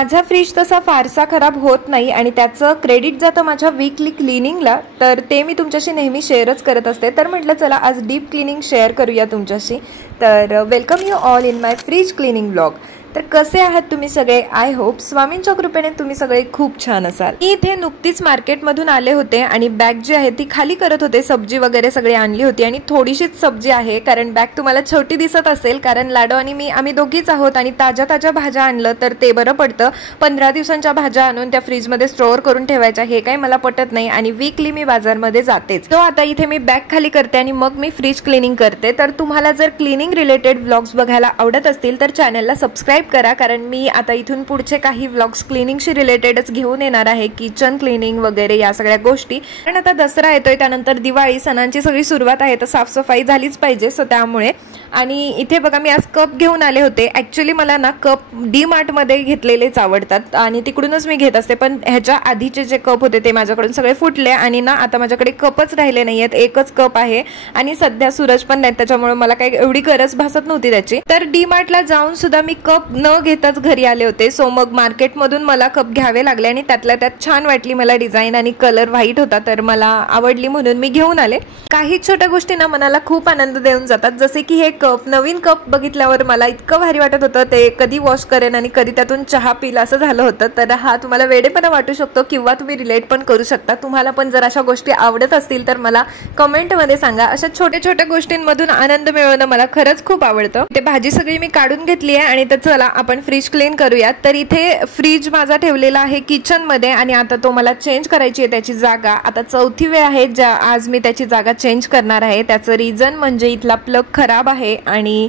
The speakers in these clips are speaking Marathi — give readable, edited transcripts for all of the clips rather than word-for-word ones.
माझा फ्रीज तसा फारसा खराब होत नाही आणि त्याचं क्रेडिट जातं माझ्या वीकली क्लिनिंगला, तर ते मी तुमच्याशी नेहमी शेअरच करत असते। तर म्हटलं चला आज डीप क्लिनिंग शेअर करूया तुमच्याशी। तर welcome you all in my fridge cleaning blog. तर कसे आहात तुम्ही सगळे? आय होप स्वामींच्या कृपेने तुम्ही सगळे खूप छान असाल। मी इथे नुकतीच मार्केटमधून आले होते आणि बॅग जी आहे ती खाली करत होते, सब्जी वगैरे सगळी आणली होती आणि थोडीशीच सब्जी आहे कारण बॅग तुम्हाला छोटी दिसत असेल कारण लाडो आणि आम्ही दोघीच आहोत आणि ताज्या भाज्या आणलं तर ते बरं पडतं। 15 दिवसांच्या भाज्या आणून त्या फ्रीजमध्ये स्टोअर करून ठेवायच्या हे काही मला पटत नाही आणि वीकली मी बाजारमध्ये जातेच। तो आता इथे मी बॅग खाली करते आणि मग मी फ्रीज क्लिनिंग करते। तर तुम्हाला जर क्लिनिंग रिलेटेड व्लॉग्स बघायला आवडत असतील तर चॅनलला सबस्क्राइब करा कारण मी आता इथून पुढचे काही व्लॉग्स क्लिनिंगशी रिलेटेडच घेऊन येणार आहे, किचन क्लिनिंग वगैरे या सगळ्या गोष्टी। कारण आता दसरा येतोय, त्यानंतर दिवाळी, सणांची सगळी सुरुवात आहे, तर साफसफाई झालीच पाहिजे सो त्यामुळे। आणि इथे बघा मी आज कप घेऊन आले होते। ॲक्च्युली मला ना कप डी मार्ट मध्ये घेतलेलेच आवडतात आणि तिकडूनच मी घेत असते, पण ह्याच्या आधीचे जे कप होते ते माझ्याकडून सगळे फुटले आणि ना आता माझ्याकडे कपच राहिले नाहीयेत, एकच कप आहे आणि सध्या सूरज पण नाही त्याच्यामुळे मला काही एवढी गरज भासत नव्हती त्याची। तर डी मार्टला जाऊन सुद्धा मी कप न घेताच घरी आले होते। सो मग मार्केटमधून मला कप घ्यावे लागले आणि त्यातल्या त्यात छान वाटली मला डिझाईन आणि कलर व्हाईट होता तर मला आवडली म्हणून मी घेऊन आले। काही छोट्या गोष्टींना मनाला खूप आनंद देऊन जातात, जसे की हे कप। नवीन कप बघितल्यावर मला इतकं भारी वाटत होतं, ते कधी वॉश करेन आणि कधी त्यातून चहा पिला असं झालं होतं। तर हा तुम्हाला वेडेपणा वाटू शकतो किंवा तुम्ही रिलेट पण करू शकता। तुम्हाला पण जर अशा गोष्टी आवडत असतील तर मला कमेंटमध्ये सांगा। अशा छोट्या गोष्टींमधून आनंद मिळवणं मला खरंच खूप आवडतं। ते भाजी सगळी मी काढून घेतली आहे आणि तर चला आपण फ्रीज क्लीन करूयात। तर इथे फ्रीज माझा ठेवलेला आहे किचन मध्ये आणि आता तो मला चेंज करायची आहे त्याची जागा। आता चौथी वेळ आहे आज मी त्याची जागा चेंज करणार आहे। त्याचं रिझन म्हणजे इथला प्लग खराब आहे आणि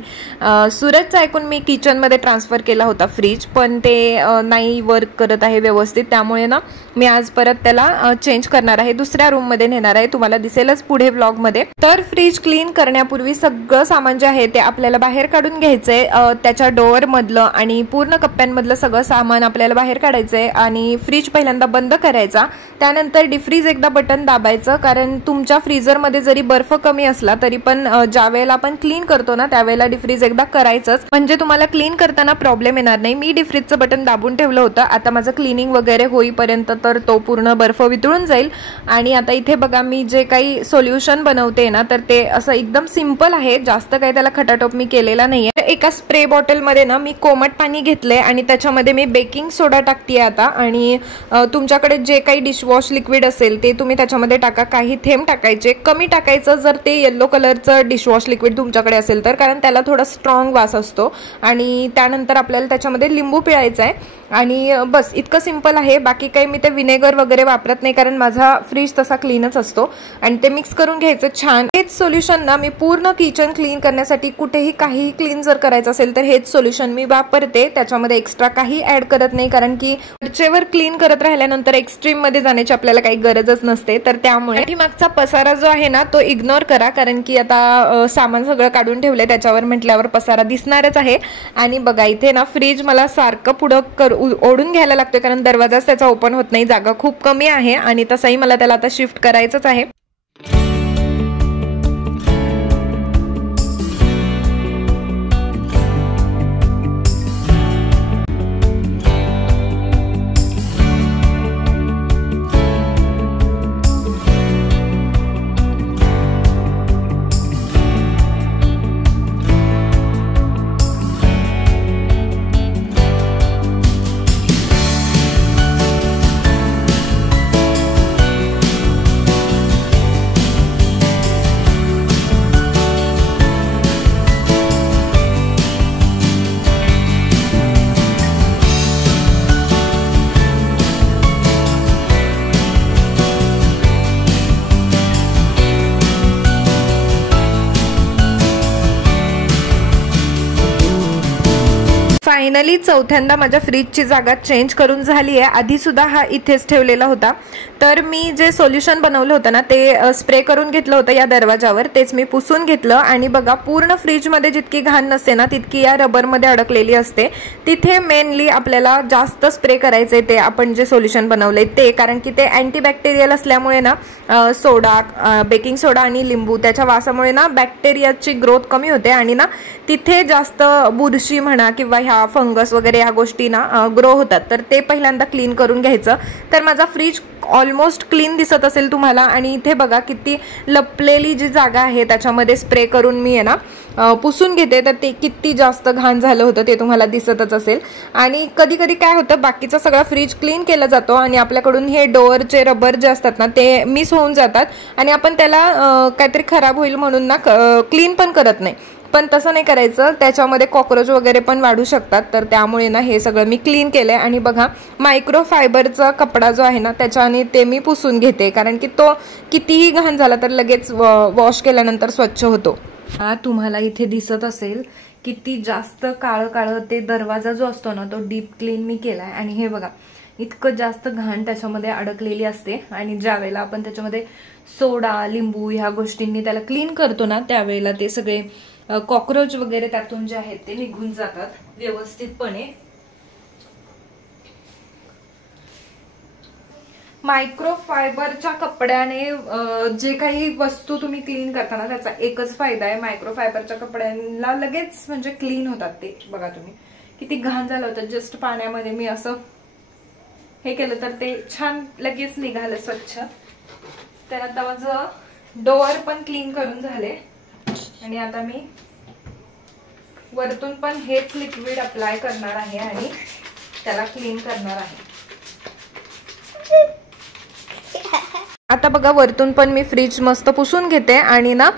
सूरजचं ऐकून मी किचन मध्ये ट्रान्सफर केला होता फ्रीज, पण ते नाही वर्क करत आहे व्यवस्थित, त्यामुळे ना मी आज परत त्याला चेंज करणार आहे, दुसऱ्या रूम मध्ये नेणार आहे, तुम्हाला दिसेलच पुढे व्लॉग मध्ये। तर फ्रीज क्लीन करण्यापूर्वी सगळं सामान जे आहे ते आपल्याला बाहेर काढून घ्यायचंय, त्याच्या डोअर मधलं आणि पूर्ण कप्प्यांमधलं सगळं सामान आपल्याला बाहेर काढायचंय आणि फ्रीज पहिल्यांदा बंद करायचा। त्यानंतर डिफ्रीज एकदा बटन दाबायचं कारण तुमच्या फ्रीजर मध्ये जरी बर्फ कमी असला तरी पण ज्या वेळेला आपण क्लीन करतो ना त्यावेळेला डिफ्रीज एकदा करायचंच, म्हणजे तुम्हाला क्लीन करताना प्रॉब्लेम येणार नाही। मी डिफ्रीजचं बटन दाबून ठेवलं होतं, आता माझं क्लिनिंग वगैरे होईपर्यंत तर तो पूर्ण बर्फ वितळून जाईल। आणि आता इथे बघा मी जे काही सोल्युशन बनवते ना तर ते असं एकदम सिंपल आहे, जास्त काही त्याला खटाटोप मी केलेला नाहीये। एका स्प्रे बॉटल मध्ये ना मी कोमट पाणी घेतलंय आणि त्याच्यामध्ये मी बेकिंग सोडा टाकते आता आणि तुमच्याकडे जे काही डिशवॉश लिक्विड असेल ते तुम्ही त्याच्यामध्ये टाका, काही थेंब टाकायचे, कमी टाकायचं जर ते येलो कलरचं डिशवॉश लिक्विड तुमच्याकडे असेल तर, कारण त्याला थोडा स्ट्रॉंग वास असतो। आणि त्यानंतर आपल्याला त्याच्यामध्ये लिंबू पिळायचा आहे आणि बस इतकं सिंपल आहे। बाकी काही मी ते विनेगर वगैरे वापरत नाही कारण माझा फ्रीज तसा क्लीनच असतो आणि ते मिक्स करून घ्यायचं छान। हेच सोल्युशन ना मी पूर्ण किचन क्लीन करण्यासाठी कुठेही काही क्लीन जर करायचं असेल तर हेच सोल्युशन मी वापरते, त्याच्यामध्ये एक्स्ट्रा काही ऍड करत नाही कारण की वरचेवर क्लीन करत राहिल्यानंतर एक्स्ट्रीम मध्ये जाण्याची आपल्याला काही गरजच नसते। तर त्यामुळे मागचा पसारा जो आहे ना तो इग्नोर करा कारण की आता सामान सगळं काढून ठेवलंय त्याच्यावर म्हटल्यावर पसारा दिसणारच आहे। आणि बघा इथे ना फ्रीज मला सारखं पुढं ओढून घ्यायला लागतोय कारण दरवाजाच त्याचा ओपन होत नाही, जागा खूप कमी आहे आणि तसंही मला त्याला आता शिफ्ट करायचंच आहे। फायनली चौथ्यांदा माझ्या फ्रीजची जागा चेंज करून झाली आहे। आधी सुद्धा हा इथेच ठेवलेला होता, तर मी जे सोल्युशन बनवलं होतं ना ते स्प्रे करून घेतलं होतं या दरवाजावर, तेच मी पुसून घेतलं आणि बघा पूर्ण फ्रीजमध्ये जितकी घाण नसते ना तितकी या रबरमध्ये अडकलेली असते, तिथे मेनली आपल्याला जास्त स्प्रे करायचे ते आपण जे सोल्युशन बनवले ते, कारण की ते अँटीबॅक्टेरियल असल्यामुळे ना सोडा, बेकिंग सोडा आणि लिंबू त्याच्या वासामुळे ना बॅक्टेरियाची ग्रोथ कमी होते आणि ना तिथे जास्त बुरशी म्हणा किंवा ह्या फंगस वगैरे ह्या गोष्टी ना ग्रो होतात, तर ते पहिल्यांदा क्लीन करून घ्यायचं. तर माझा फ्रीज ऑलमोस्ट क्लीन दिसत असेल तुम्हाला. आणि इथे बघा किती लपलेली जी जागा आहे त्याच्यामध्ये स्प्रे करून मी आहे ना पुसून घेते. तर ते किती जास्त घाण झालं होतं ते तुम्हाला दिसतच असेल. आणि कधी कधी काय होतं, बाकीचा सगळा फ्रीज क्लीन केला जातो आणि आपल्याकडून हे डोअरचे रबर जे असतात ना ते मिस होऊन जातात आणि आपण त्याला काहीतरी खराब होईल म्हणून ना क्लीन पण करत नाही. पण तसं नाही करायचं, त्याच्यामध्ये कॉक्रोच वगैरे पण वाढू शकतात. तर त्यामुळे ना हे सगळं मी क्लीन केलंय. आणि बघा मायक्रो फायबरचा कपडा जो आहे ना त्याच्याने ते मी पुसून घेते, कारण की तो कितीही घाण झाला तर लगेच वॉश केल्यानंतर स्वच्छ होतो. हा तुम्हाला इथे दिसत असेल किती जास्त काळं काळं ते दरवाजा जो असतो ना तो डीप क्लीन मी केलाय. आणि हे बघा इतकं जास्त घाण त्याच्यामध्ये अडकलेली असते. आणि ज्या वेळेला आपण त्याच्यामध्ये सोडा लिंबू ह्या गोष्टींनी त्याला क्लीन करतो ना त्यावेळेला ते सगळे कॉक्रोच वगैरे त्यातून जे आहेत ते निघून जातात व्यवस्थितपणे. मायक्रो फायबरच्या कपड्याने जे काही वस्तू तुम्ही क्लीन करताना त्याचा एकच फायदा आहे, मायक्रो फायबरच्या कपड्यांना लगेच म्हणजे क्लीन होतात ते. बघा तुम्ही किती घाण झालं होतं, जस्ट पाण्यामध्ये मी असं हे केलं तर ते छान लगेच निघालं स्वच्छ. तर आता माझं डोअर पण क्लीन करून झाले आणि आता मी वरतून पण हेच लिक्विड अप्लाय करणार आहे आणि त्याला क्लीन करणार आहे. आता बघा वरतून पण मी फ्रीज मस्त पुसून घेते. आणि ना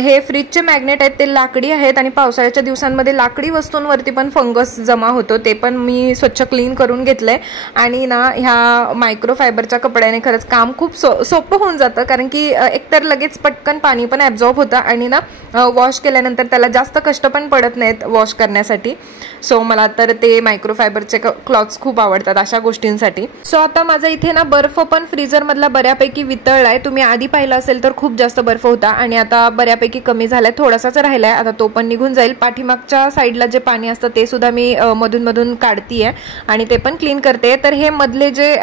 हे फ्रीजचे मॅग्नेट आहेत ते लाकडी आहेत आणि पावसाळ्याच्या दिवसांमध्ये लाकडी वस्तूंवरती पण फंगस जमा होतो, ते पण मी स्वच्छ क्लीन करून घेतलंय. आणि ना ह्या मायक्रो फायबरच्या कपड्याने खरंच काम खूप सोपं होऊन जातं, कारण की एकतर लगेच पटकन पाणी पण ॲब्झॉर्ब होतं आणि ना वॉश केल्यानंतर त्याला जास्त कष्ट पण पडत नाहीत वॉश करण्यासाठी. सो मला तर ते मायक्रो फायबरचे क्लॉथ्स खूप आवडतात अशा गोष्टींसाठी. सो आता माझा इथे ना बर्फ पण फ्रीजरमधला बऱ्यापैकी वितळलाय. तुम्ही आधी पाहिलं असेल तर खूप जास्त बर्फ होता आणि आता बऱ्यापैकी कमी झालाय, थोडासाच राहिलाय. आता तो पण निघून जाईल. पाठीमागच्या साईडला जे पाणी असतं ते सुद्धा मी मधून मधून काढतीये आणि ते पण क्लीन करते. तर हे मधले जे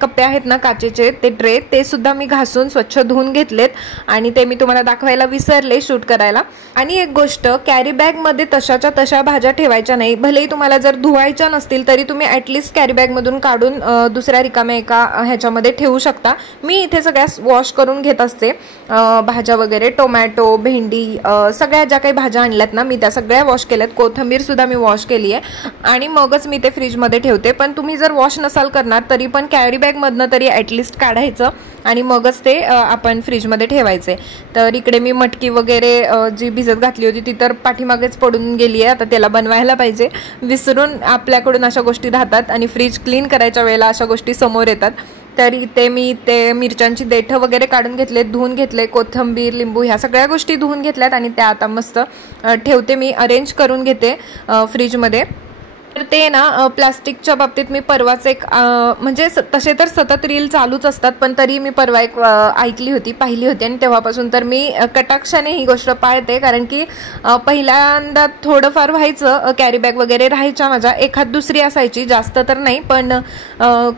कप्पे आहेत ना काचेचे ते ट्रे ते सुद्धा मी घासून स्वच्छ धुवून घेतलेत आणि ते मी तुम्हाला दाखवायला विसरले शूट करायला. आणि एक गोष्ट, कॅरी बॅग मध्ये तशाच्या तशा भाज्या ठेवायच्या नाही. भलेही तुम्हाला जर धुवायच्या नसतील तरी तुम्ही ॲटलिस्ट कॅरी बॅग मधून काढून दुसऱ्या रिकाम्या एका ह्याच्यामध्ये ठेवू शकता. मी इथे सगळ्या वॉश करून घेत असते भाज्या वगैरे, टोमॅटो भेंडी सगळ्या ज्या काही भाज्या आणल्यात ना मी त्या सगळ्या वॉश केल्यात. कोथिंबीर सुद्धा मी वॉश केली आहे आणि मगच मी ते फ्रीजमध्ये ठेवते. पण तुम्ही जर वॉश नसाल करणार तरी पण कॅरी बॅगमधनं तरी ॲटलिस्ट काढायचं आणि मगच ते आपण फ्रीजमध्ये ठेवायचे. तर इकडे मी मटकी वगैरे जी भिजत घातली होती ती तर पाठीमागेच पडून गेली आहे. आता त्याला बनवायला पाहिजे. विसरून आपल्याकडून अशा गोष्टी राहतात आणि फ्रीज क्लीन करायच्या वेळेला अशा गोष्टी समोर येतात. तर इथे मी ते मिरच्यांची देठं वगैरे काढून घेतले, धुवून घेतले, कोथिंबीर लिंबू ह्या सगळ्या गोष्टी धुवून घेतल्यात आणि त्या आता मस्त ठेवते. मी अरेंज करून घेते फ्रीजमध्ये. तर ते ना प्लास्टिकच्या बाबतीत मी परवाच एक म्हणजे तसे तर सतत रील चालूच असतात पण तरी मी परवा एक ऐकली होती, पाहिली होती आणि तेव्हापासून तर मी कटाक्षाने ही गोष्ट पाळते. कारण की पहिल्यांदा थोडंफार व्हायचं, कॅरी बॅग वगैरे राहायच्या माझ्या, एखाद दुसरी असायची, जास्त तर नाही, पण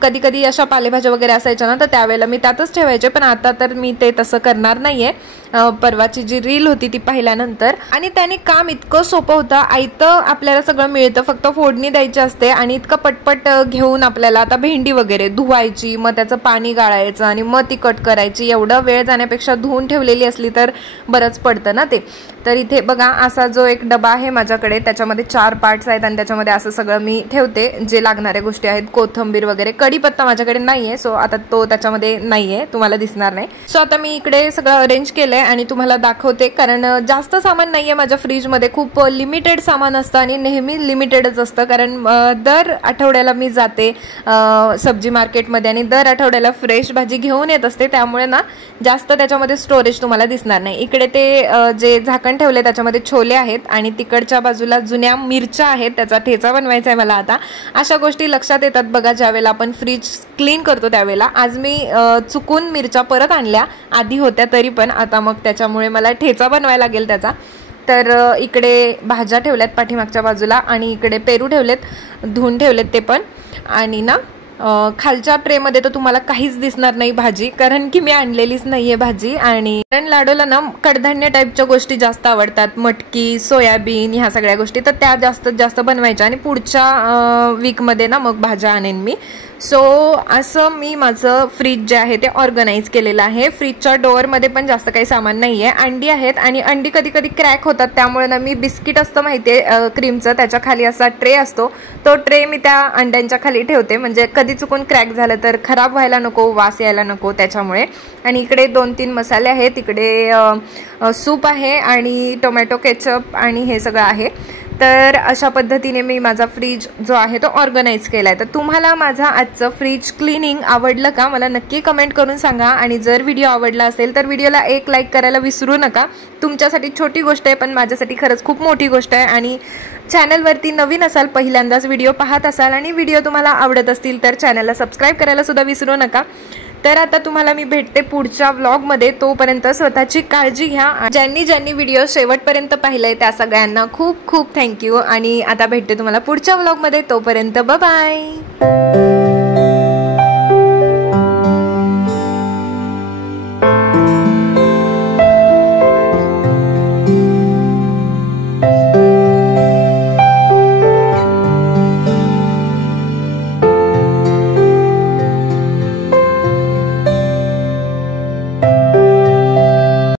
कधी कधी अशा पालेभाज्या वगैरे असायच्या ना तर त्यावेळेला मी त्यातच ठेवायचे. पण आता तर मी ते तसं करणार नाहीये. परवाची जी रील होती ती पाहिल्यानंतर. आणि त्याने काम इतकं सोपं होतं. आयतं आपल्याला सगळं मिळतं, फक्त फोडणी द्यायची असते आणि इतकं पटपट घेऊन आपल्याला आता भेंडी वगैरे धुवायची, मग त्याचं पाणी गाळायचं आणि मग ती कट करायची, एवढं वेळ जाण्यापेक्षा धुवून ठेवलेली असली तर बरंच पडतं ना ते. तर इथे बघा असा जो एक डबा आहे माझ्याकडे, त्याच्यामध्ये 4 पार्ट्स आहेत आणि त्याच्यामध्ये असं सगळं मी ठेवते जे लागणाऱ्या गोष्टी आहेत. कोथिंबीर वगैरे, कढीपत्ता माझ्याकडे नाहीये सो आता तो त्याच्यामध्ये नाहीये, तुम्हाला दिसणार नाही. सो आता मी इकडे सगळं अरेंज केलंय आणि तुम्हाला दाखवते. कारण जास्त सामान नाहीये माझ्या फ्रीजमध्ये, खूप लिमिटेड सामान असतं आणि नेहमी लिमिटेडच असतं. कारण दर आठवड्याला मी जाते सब्जी मार्केटमध्ये आणि दर आठवड्याला फ्रेश भाजी घेऊन येत असते, त्यामुळे ना जास्त त्याच्यामध्ये स्टोरेज तुम्हाला दिसणार नाही. इकडे ते जे झाकण ठेवले त्याच्यामध्ये छोले आहेत आणि तिकडच्या बाजूला जुन्या मिरच्या आहेत, त्याचा ठेचा बनवायचा आहे मला. आता अशा गोष्टी लक्षात येतात बघा ज्यावेळेला आपण फ्रीज क्लीन करतो त्यावेळेला. आज मी चुकून मिरच्या परत आणल्या, आधी होत्या तरी पण, आता मग त्याच्यामुळे मला ठेचा बनवायला लागेल त्याचा. तर इकडे भाज्या ठेवल्यात पाठीमागच्या बाजूला आणि इकडे पेरू ठेवलेत, धुवून ठेवलेत ते पण. आणि ना खालच्या ट्रेमध्ये तर तुम्हाला काहीच दिसणार नाही भाजी, कारण की मी आणलेलीच नाही आहे भाजी. आणि कारण लाडूला ना कडधान्य टाईपच्या गोष्टी जास्त आवडतात, मटकी, सोयाबीन, ह्या सगळ्या गोष्टी, तर त्या जास्तीत जास्त बनवायच्या. आणि पुढच्या वीकमध्ये ना मग भाज्या आणेन मी. सो असं मी माझं फ्रीज जे आहे ते ऑर्गनाईज केलेलं आहे. फ्रीजच्या डोअरमध्ये पण जास्त काही सामान नाही आहे. अंडी आहेत आणि अंडी कधी कधी क्रॅक होतात, त्यामुळे ना मी बिस्किट असतं माहिती आहे क्रीमचं, त्याच्या खाली असा ट्रे असतो, तो ट्रे मी त्या अंड्यांच्या खाली ठेवते, म्हणजे कधी चुकून क्रॅक झालं तर खराब व्हायला नको, वास यायला नको त्याच्यामुळे. आणि इकडे 2-3 मसाले आहेत, इकडे सूप आहे आणि टोमॅटो केचप आणि हे सगळं आहे. तर अशा पद्धतीने मी माझा फ्रीज जो आहे तो ऑर्गनाईज केला आहे. तर तुम्हाला माझा आजचं फ्रीज क्लिनिंग आवडलं का, मला नक्की कमेंट करून सांगा. आणि जर व्हिडिओ आवडला असेल तर व्हिडिओला एक लाईक करायला विसरू नका. तुमच्यासाठी छोटी गोष्ट आहे, पण माझ्यासाठी खरंच खूप मोठी गोष्ट आहे. आणि चॅनलवरती नवीन असाल, पहिल्यांदाच व्हिडिओ पाहत असाल आणि व्हिडिओ तुम्हाला आवडत असतील तर चॅनलला सबस्क्राईब करायला सुद्धा विसरू नका. तर आता तुम्हाला मी भेटते पुढच्या व्लॉगमध्ये. तोपर्यंत स्वतःची काळजी घ्या. ज्यांनी व्हिडिओ शेवटपर्यंत पाहिलंय त्या सगळ्यांना खूप खूप थँक्यू. आणि आता भेटते तुम्हाला पुढच्या व्लॉगमध्ये. तोपर्यंत बाय बाय.